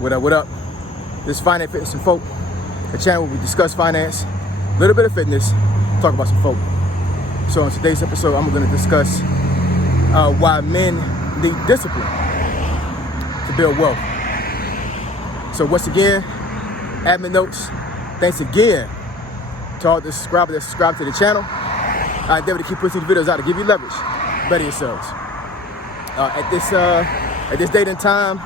What up, what up? This is Finance, Fitness, and Folk, a channel where we discuss finance, a little bit of fitness, talk about some folk. So in today's episode, I'm going to discuss why men need discipline to build wealth. So once again, admin notes, thanks again to all the subscribers that subscribe to the channel. I endeavor to keep pushing these videos out to give you leverage, better yourselves. At this date and time,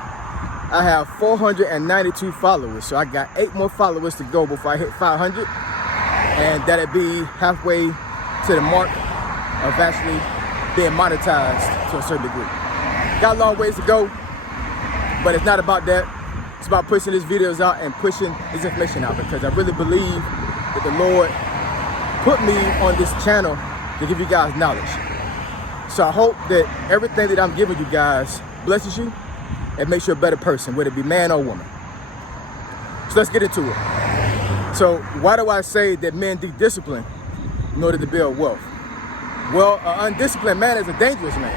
I have 492 followers, so I got 8 more followers to go before I hit 500, and that'll be halfway to the mark of actually being monetized to a certain degree. Got a long ways to go, but it's not about that. It's about pushing these videos out and pushing this information out, because I really believe that the Lord put me on this channel to give you guys knowledge. So I hope that everything that I'm giving you guys blesses you and makes you a better person, whether it be man or woman. So let's get into it. So why do I say that men need discipline in order to build wealth? Well, an undisciplined man is a dangerous man.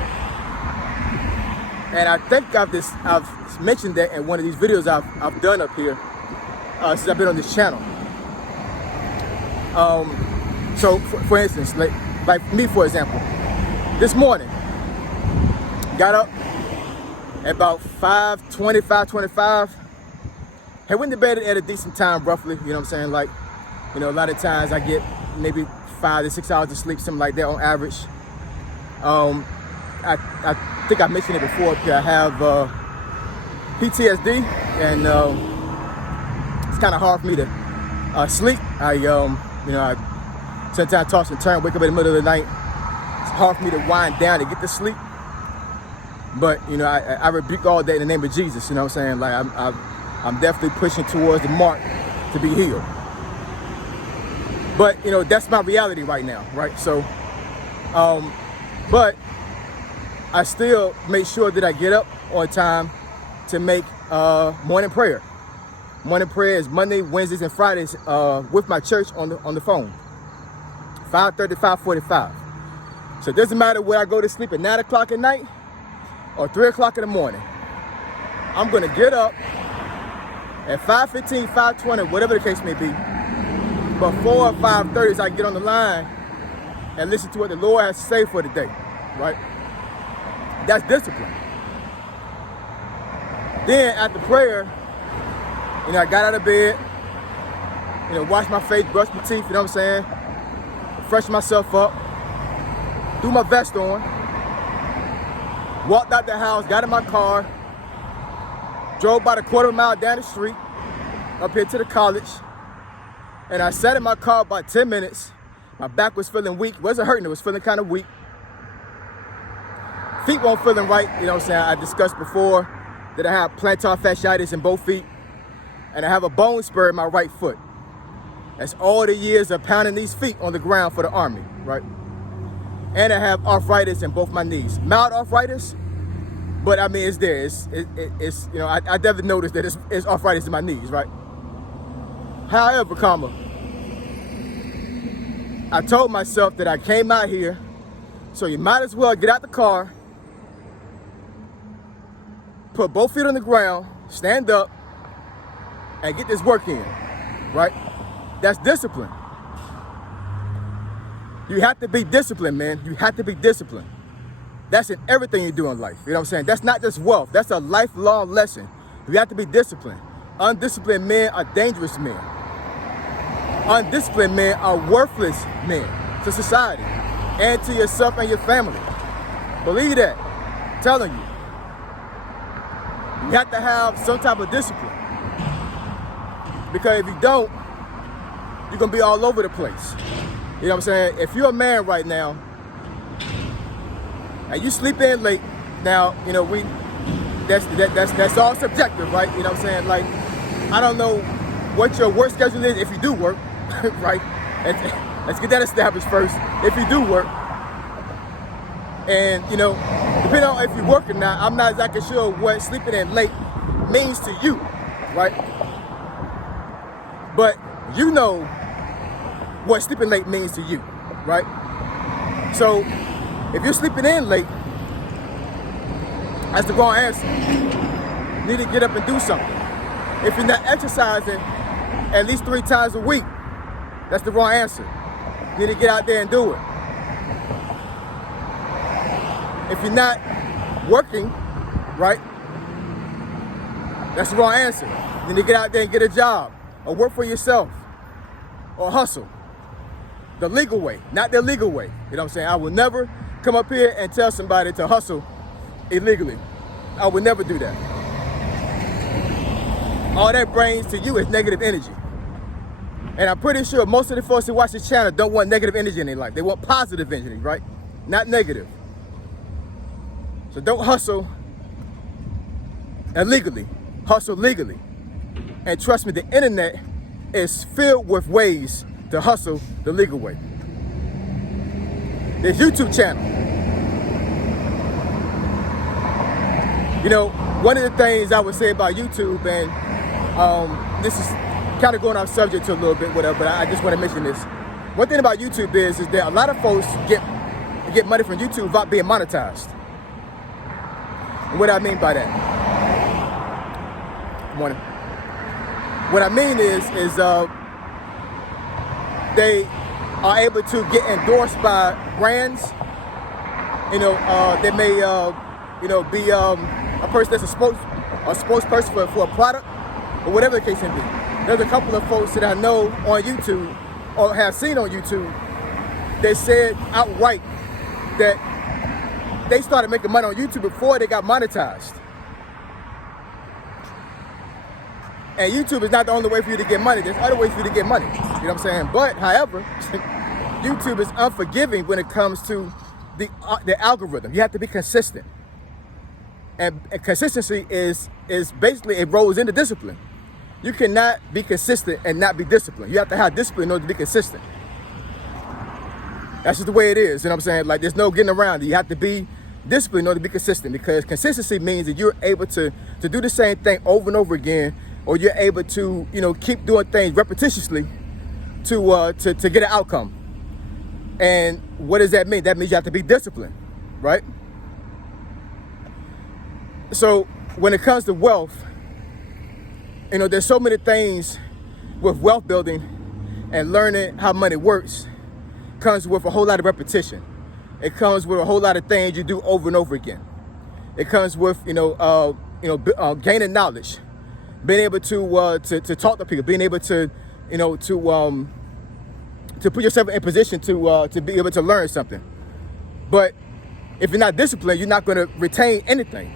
And I think I've mentioned that in one of these videos I've done up here since I've been on this channel. So for instance, like me, for example, this morning, got up at about 5:25. Had went to bed at a decent time, roughly, you know what I'm saying? Like, you know, a lot of times I get maybe 5 to 6 hours of sleep, something like that on average. I think I mentioned it before, because I have PTSD, and it's kind of hard for me to sleep. I sometimes toss and turn, wake up in the middle of the night. It's hard for me to wind down to get to sleep. But, you know, I rebuke all that in the name of Jesus, you know what I'm saying? Like, I'm definitely pushing towards the mark to be healed. But, you know, that's my reality right now, right? So, but I still make sure that I get up on time to make morning prayer. Morning prayer is Monday, Wednesdays, and Fridays with my church on the phone. 5:30, 5:45. So it doesn't matter whether I go to sleep at 9 o'clock at night or 3 o'clock in the morning. I'm gonna get up at 5:15, 5:20, whatever the case may be, but 4 or 5:30 so I can get on the line and listen to what the Lord has to say for the day, right? That's discipline. Then after prayer, you know, I got out of bed, you know, washed my face, brushed my teeth, you know what I'm saying? Freshen myself up, threw my vest on, walked out the house, got in my car, drove about a quarter mile down the street, up here to the college, and I sat in my car about 10 minutes. My back was feeling weak. It wasn't hurting, it was feeling kind of weak. Feet weren't feeling right, you know what I'm saying? I discussed before that I have plantar fasciitis in both feet, and I have a bone spur in my right foot. That's all the years of pounding these feet on the ground for the Army, right? And I have arthritis in both my knees. Mild arthritis, but I mean, it's there. It's you know, I never noticed that it's arthritis in my knees, right? However, I told myself that I came out here, so you might as well get out the car, put both feet on the ground, stand up, and get this work in, right? That's discipline. You have to be disciplined, man. You have to be disciplined. That's in everything you do in life. You know what I'm saying? That's not just wealth. That's a lifelong lesson. You have to be disciplined. Undisciplined men are dangerous men. Undisciplined men are worthless men to society and to yourself and your family. Believe that. I'm telling you. You have to have some type of discipline. Because if you don't, you're going to be all over the place. You know what I'm saying? If you're a man right now, and you sleep in late, now, you know, that's all subjective, right? You know what I'm saying? Like, I don't know what your work schedule is if you do work, right? Let's get that established first. If you do work, and, you know, depending on if you work or not, I'm not exactly sure what sleeping in late means to you, right? But you know what sleeping late means to you, right? So if you're sleeping in late, that's the wrong answer. You need to get up and do something. If you're not exercising at least 3 times a week, that's the wrong answer. You need to get out there and do it. If you're not working, right, that's the wrong answer. You need to get out there and get a job or work for yourself or hustle. The legal way, not the illegal way. You know what I'm saying? I will never come up here and tell somebody to hustle illegally. I would never do that. All that brings to you is negative energy. And I'm pretty sure most of the folks who watch this channel don't want negative energy in their life. They want positive energy, right? Not negative. So don't hustle illegally. Hustle legally. And trust me, the internet is filled with ways to hustle the legal way. There's YouTube channel. You know, one of the things I would say about YouTube, and this is kind of going off subject to a little bit, whatever, but I just want to mention this. One thing about YouTube is that a lot of folks get money from YouTube without being monetized. And what do I mean by that? Good morning. What I mean is they are able to get endorsed by brands. You know, they may, you know, be a person that's a spokesperson for a product, or whatever the case may be. There's a couple of folks that I know on YouTube, or have seen on YouTube, they said outright that they started making money on YouTube before they got monetized. And YouTube is not the only way for you to get money. There's other ways for you to get money. You know what I'm saying? But, however, YouTube is unforgiving when it comes to the algorithm. You have to be consistent. And consistency is basically, it rolls into discipline. You cannot be consistent and not be disciplined. You have to have discipline in order to be consistent. That's just the way it is. You know what I'm saying? Like, there's no getting around it. You have to be disciplined in order to be consistent, because consistency means that you're able to do the same thing over and over again, or you're able to, you know, keep doing things repetitiously to get an outcome. And what does that mean? That means you have to be disciplined, right? So when it comes to wealth, you know, there's so many things with wealth building and learning how money works. Comes with a whole lot of repetition. It comes with a whole lot of things you do over and over again. It comes with, gaining knowledge, being able to talk to people, being able to, to put yourself in a position to be able to learn something. But if you're not disciplined, you're not going to retain anything.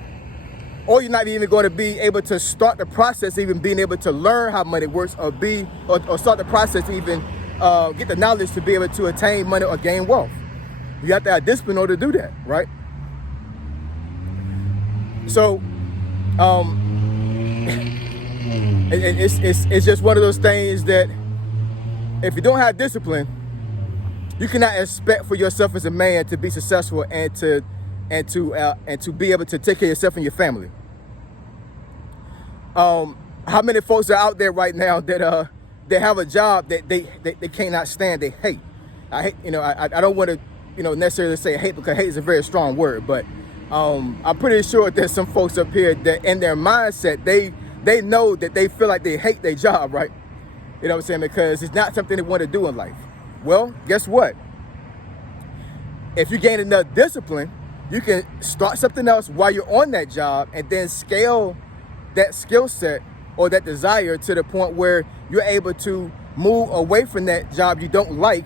Or you're not even going to be able to start the process, even being able to learn how money works, or start the process, even get the knowledge to be able to attain money or gain wealth. You have to have discipline in order to do that, right? So, it's just one of those things that if you don't have discipline, you cannot expect for yourself as a man to be successful and to be able to take care of yourself and your family. How many folks are out there right now that they have a job that they cannot stand, they hate? I hate, I don't want to, necessarily say hate, because hate is a very strong word, but I'm pretty sure there's some folks up here that in their mindset, they know that they feel like they hate their job, right? You know what I'm saying? Because it's not something they want to do in life. Well, guess what? If you gain enough discipline, you can start something else while you're on that job, and then scale that skill set or that desire to the point where you're able to move away from that job you don't like,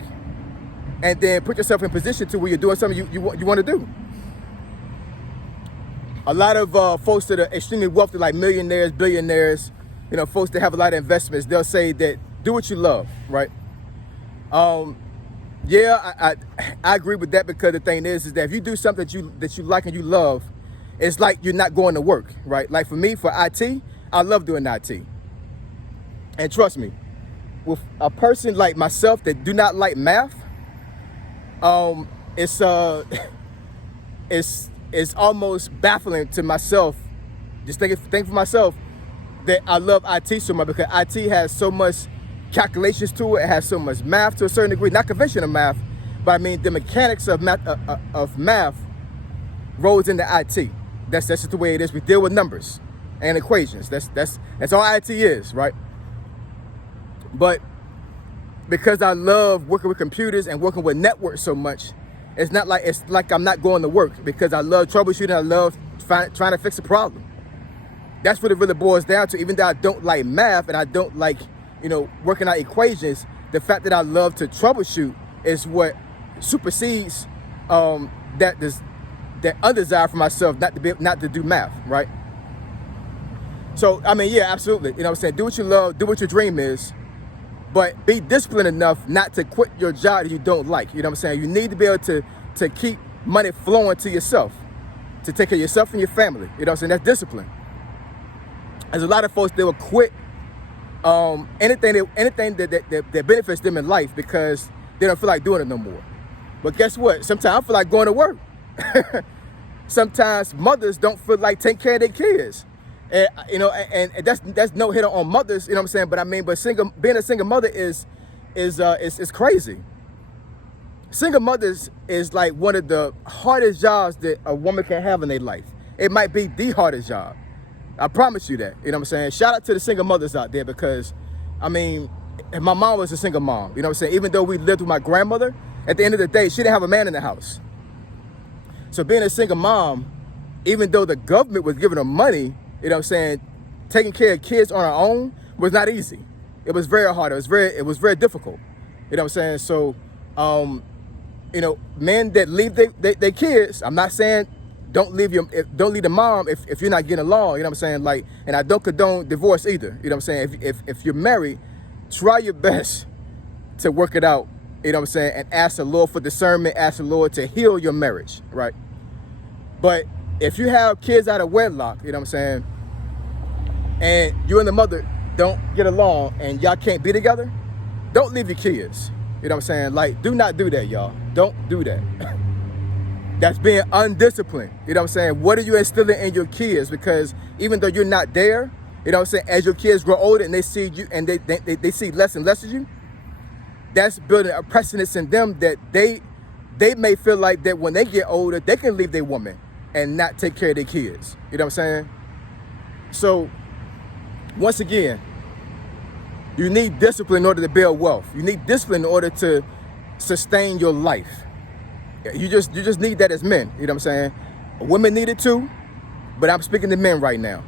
and then put yourself in position to where you're doing something you want to do. A lot of folks that are extremely wealthy, like millionaires, billionaires, folks that have a lot of investments, they'll say that do what you love, right? Yeah, I agree with that, because the thing is that if you do something that you like and you love, it's like you're not going to work, right? Like for me, for IT, I love doing IT. And trust me, with a person like myself that do not like math, it's almost baffling to myself, just think for myself, that I love IT so much, because IT has so much calculations to it. It has so much math to a certain degree, not conventional math, but I mean the mechanics of math rolls into IT. That's just the way it is. We deal with numbers. and equations. That's all IT is, right? But because I love working with computers and working with networks so much, it's like I'm not going to work, because I love troubleshooting. I love trying to fix a problem. That's what it really boils down to. Even though I don't like math and I don't like, working out equations, the fact that I love to troubleshoot is what supersedes that undesire for myself not to do math, right? So, I mean, yeah, absolutely. You know what I'm saying? Do what you love, do what your dream is, but be disciplined enough not to quit your job that you don't like. You know what I'm saying? You need to be able to keep money flowing to yourself, to take care of yourself and your family. You know what I'm saying? That's discipline. There's a lot of folks that will quit anything that benefits them in life because they don't feel like doing it no more. But guess what? Sometimes I feel like going to work. Sometimes mothers don't feel like taking care of their kids. And, and that's no hit on mothers, you know what I'm saying? But I mean, being a single mother is crazy. Single mothers is like one of the hardest jobs that a woman can have in their life. It might be the hardest job. I promise you that. You know what I'm saying? Shout out to the single mothers out there, because, I mean, my mom was a single mom. You know what I'm saying? Even though we lived with my grandmother, at the end of the day, she didn't have a man in the house. So being a single mom, even though the government was giving her money, you know what I'm saying, taking care of kids on her own was not easy. It was very hard. It was very difficult. You know what I'm saying? So, men that leave their kids, I'm not saying don't leave the mom if you're not getting along. You know what I'm saying? Like, and I don't condone divorce either. You know what I'm saying? If you're married, try your best to work it out. You know what I'm saying? And ask the Lord for discernment. Ask the Lord to heal your marriage, right? But if you have kids out of wedlock, you know what I'm saying, and you and the mother don't get along and y'all can't be together, don't leave your kids. You know what I'm saying? Like, do not do that, y'all. Don't do that. That's being undisciplined. You know what I'm saying? What are you instilling in your kids? Because even though you're not there, you know what I'm saying, as your kids grow older and they see you and they see less and less of you, that's building a precedence in them that they may feel like that when they get older, they can leave their woman and not take care of their kids. You know what I'm saying? So, once again, you need discipline in order to build wealth. You need discipline in order to sustain your life. You just need that as men. You know what I'm saying? Women need it too, but I'm speaking to men right now.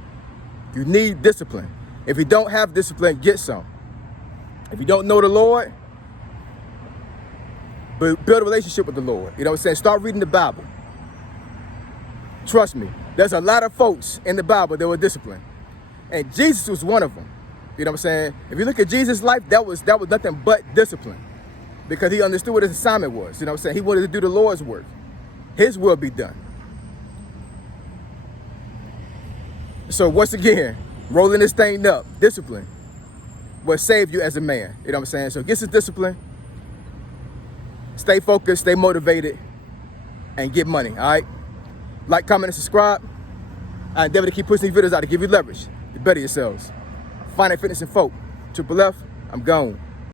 You need discipline. If you don't have discipline, get some. If you don't know the Lord, build a relationship with the Lord. You know what I'm saying? Start reading the Bible. Trust me, there's a lot of folks in the Bible that were disciplined. And Jesus was one of them. You know what I'm saying? If you look at Jesus' life, that was nothing but discipline. Because he understood what his assignment was. You know what I'm saying? He wanted to do the Lord's work. His will be done. So once again, rolling this thing up, discipline will save you as a man. You know what I'm saying? So get some discipline. Stay focused, stay motivated, and get money, all right? Like, comment, and subscribe. I endeavor to keep pushing these videos out to give you leverage to better yourselves. Finance, Fitness, and Folk. Triple F, I'm gone.